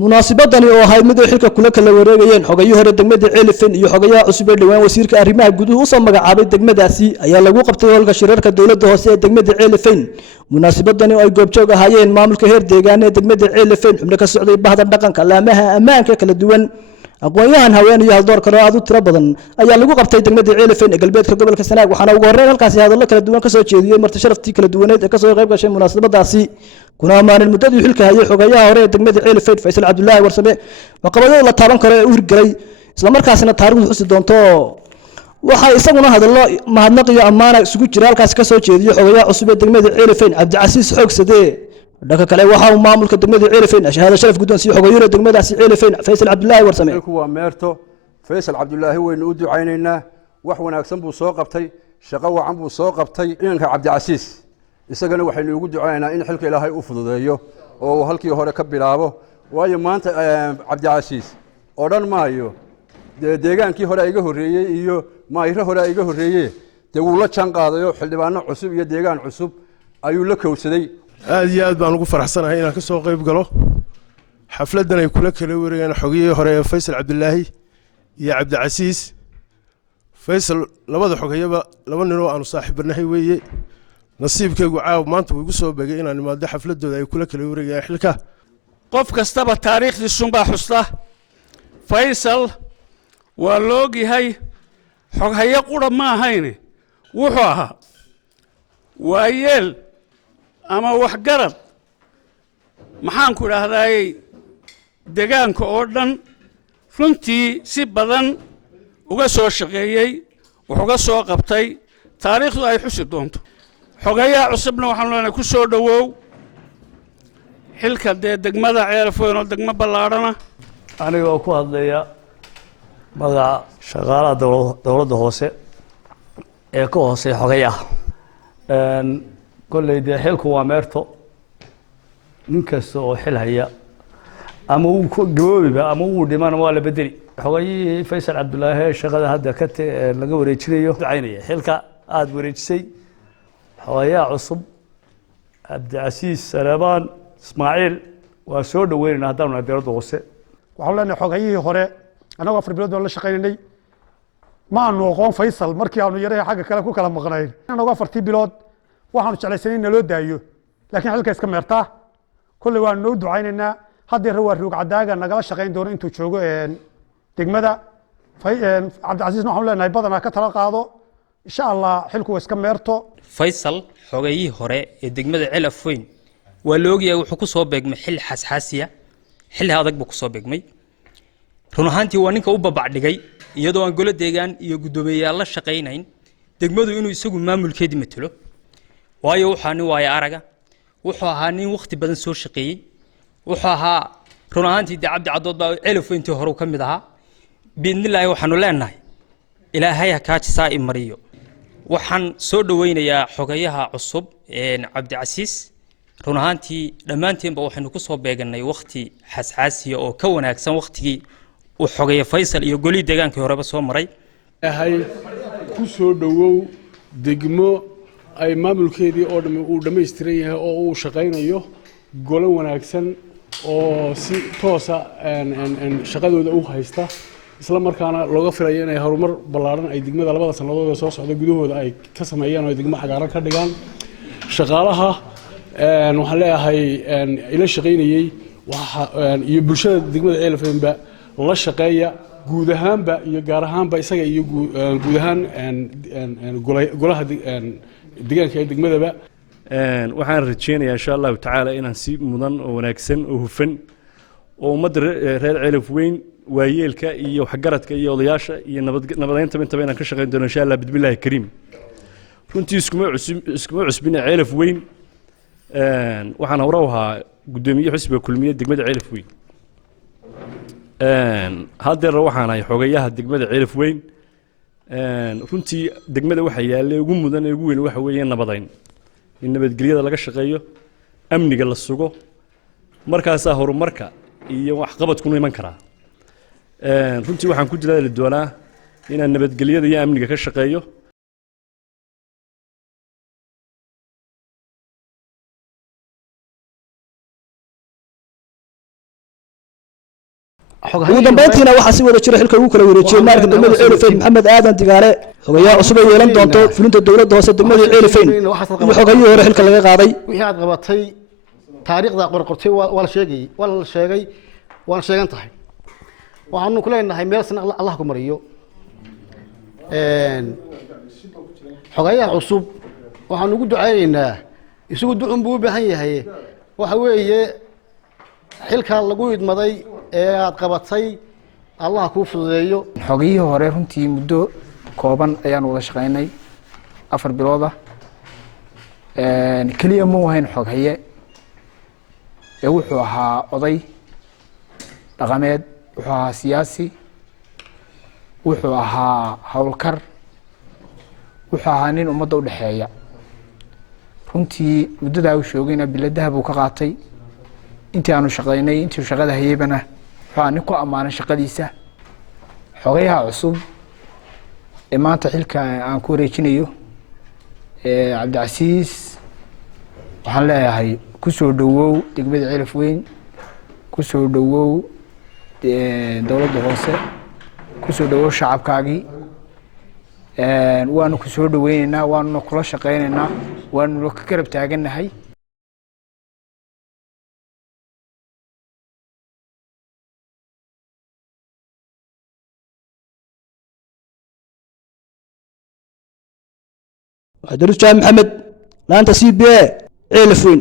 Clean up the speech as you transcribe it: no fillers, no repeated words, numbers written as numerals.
munaasabadani oo ahayd mid ay xilka kula kala wareegayeen xogayihii hore degmada Ceelifin iyo xogayaha cusub ee dhawaan wasiirka arrimaha gudaha u soo magacaabay degmadaasi ayaa lagu qabtay howlka shirarka dawladda hoose ee degmada Ceelifin. munaasabadani oo ay goobjoog ahaayeen maamulka heer deegaan ee degmada Ceelifin xubno ka socday bahda dhaqanka laamaha ammaanka kala duwan aqoonyahan haween iyo haldoor kale oo aad u tiro badan ayaa lagu qabtay degmada Ceelifin ee galbeedka gobolka Sanaag waxaana ugu horreyn halkaasi hadallo kala duwan ka soo jeediyay marti sharaftii kala duwaneed ee ka soo qayb gashay munaasabadaasi kuna amaanin muddadii xilka hayay xogayaha hore ee degmada Ceelifin Faysal Cabdullaahi Warsame waqabadada la taaban karo ee u hirgalay isla markaasina taariikhdu xusi doonto waxa isaguna hadallo mahadnaq iyo ammaan isugu jira halkaas ka soo jeediyay xogayaha cusub ee degmada Ceelifin Cabdicasiis Xoogsade dhanka kale waxa uu maamulka degmada Ceelifin shahaado sharaf guddoonsiyo xogayaha degmadaasi Ceelifin Faysal Cabdullaahi Warsame kuwa meerto Faysal Cabdullaahi waynu u ducaynaynaa wax wanaagsan buu soo qabtay shaqo wacan buu soo qabtay inanka Cabdicasiis isagana waxaynu ugu ducaynaynaa in xilka Ilaahay u fududeeyo oo halkii hore ka bilaabo waayo maanta Cabdicasiis oo dhan maayo deegaankii hore iga horeeyay iyo maayiro hore iga horeeyay wuu la jaan qaadayo xildhibaano cusub iyo deegaan cusub ayuu la kowsaday aad iyo aad baan ugu faraxsanahay inaan ka soo qayb galo xafladan ay kula kala wareegeen xogiyihii hore ee Faysal Cabdullaahi iyo Cabdicasiis Faysal labada xogayaba laba nin oo aanu saaxiibnahay weeye nasiibkaygu caaw maanta wuu igu soo bagay inaan imaado xafladooda ay kula kala wareegeen xilka qof kastaba taariikhdiisu baa xusta Faysal waa loo yahay xogaye qura ma ahayn wuxuu ahaa waayeel ama wax garad maxaan ku raahday deegaanka oo dhan runtii si badan uga soo shaqeeyay wuxuu soo qabtay taariikhdu ay xusi doonto xogayaha cusubna waxaan leenahay ku soo dhawow xilka degmada Ceelifin oo degmo ballaarana aniga oo ku hadlaya magaca shaqaalaha dawladda hoose ee ka hooseeya xogayaha kolley xilku waa meerto nin kasta oo xil haya ama uu gaboobiba ama uu dhimana waa la bedeli xogayihii Faysal Cabdullaahi shaqada hadda ka laga wareejinayo ducaynaya xilka aad wareejisay xogayaha cusub Cabdicasiis Salebaan Ismaaciil waa soo dhaweynayna haddaan dawladda hoose waxaan leenahay xogayihii hore anagoo 4 bilood la shaqeynay ma aanu aqoon Faysal markii aanu yaray xagga kale ku kala maqnayn anagoo 4 bilood waxaanu jeclaysanay in loo daayo laakiin xilka iska meertaa kulli waan noo ducaynaynaa haddii waa roog cadaaga nagala shaqeyn doono intuu joogo degmada Cabdicasiis waxaan leenahay badanaa ka tala qaado insha Allah xilku iska meerto Faysal xogayihii hore ee degmada Ceelifin waa loo yahay wuxuu ku soo beegmay xil xasaasiya xil adag buu ku soo beegmay run ahaantii waa ninka u babacdhigay iyadoo aan golo deegaan iyo gudoomiyayaal la shaqeynayn degmadu inuu isagu maamulkeedii matalo waayo waxa nin waaya araga wuxuu ahaa nin waqti badan soo shaqeeyay wuxuu ahaa run ahaantii Cabdi Cadood baa Ceelifin intii hore ka mid ahaa biidnillaahi waxaanu leenahay Ilaahay ha ka jisaa imariyo waxaan soo dhaweynayaa xogayaha cusub Cabdicasiis run ahaantii dhamaantiinba waxaanu ku soo beeganay waqti xasaasiya oo ka wanaagsan waqtigii uu xogay Faysal iyo goli deegaankii horeba soo maray ahay ku soo dhawow degmo ay maamulkeedii oo uu dhameystiran yahay oo uu shaqeynayo golo wanaagsan oo si toos ah shaqadooda u haysta isla markaana looga filayo inay horumar ballaaran ay degmada labada sanadood ee soo socda gudahooda ay ka sameeyaan oo degmo cagaaran ka dhigaan shaqaalaha waxaan leeyahay ila shaqeynayay iyo bulshada degmada Ceelifin ba la shaqeeya guud ahaanba iyo gaar ahaanba isaga iyo guud ahaan golaha deegaanka ee degmadaba waxaan rajeynayaa insha Allah tacaala inaan si mudan oo wanaagsan oo hufan oo ummadda reer Ceelifin waayeelka iyo waxgaradka iyo odayaasha iyo nabadeynta intaba inaan ka shaqeyn doono insha Allah bidbillaahi kariim runtii iskuma cusbina Ceelifin waxaan hore u ahaa gudoomiye xisbiga kulmiye degmada Ceelifin hadda waxaan ahay xogayaha degmada Ceelifin runtii degmada waxa yaalay ugu mudan ee ugu weyn waxa weeye nabadeyn in nabadgelyada laga shaqeeyo amniga la sugo markaas horumarka iyo wax qabadku iman kara runtii waxaan ku dadaali doonaa inaan nabadgelyada iyo amniga ka shaqeeyo ugu dambeyntiina waxaa si wada jira xilka ugu kala wareejiyay maarka degmada Ceelifeyn Maxamed Aadan Digaale xogayaha cusub ee yeelan doonto fulinta dowladda hoose degmada Ceelifeyn iyo xogayihii hore xilka laga qaaday wixii aad qabatay taariikhda qorqortay waa la sheegay waan sheegan tahay waxaanu ku leenahay meel san Allah ku mariyo xogayaha cusub waxaan ugu ducaynaynaa isugu ducun buu u baahan yahay waxa weeye xilka lagu idmaday ee aad qabatay Allah ku fududeeyo xogayihii hore runtii muddo kooban ayaan wada shaqeynay 4 bilood kaliya ma wahayn xogaye ee wuxuu ahaa oday dhaqameed wuxuu ahaa siyaasi wuxuu ahaa hawlkar wuxuu ahaa nin ummadda u dhaxeeya runtii muddada uu shoogayna biladaha buu ka qaatay intii aanu shaqeynay intii shaqada hayeebana waxaa nin ku ammaanay shaqadiisa xogayaha cusub ee maanta xilka aan ku wareejinayo Cabdicasiis waxaan leeyahay ku soo dhawow degmada Ceelifweyn ku soo dhawow dowladda hoose ku soo dhawow shacabkaagii waanu ku soo dhaweynaynaa waanu kula shaqeynaynaa waanu ka garab taaganahay Abdul Jaam Maxamed laanta CBA Ceelifweyn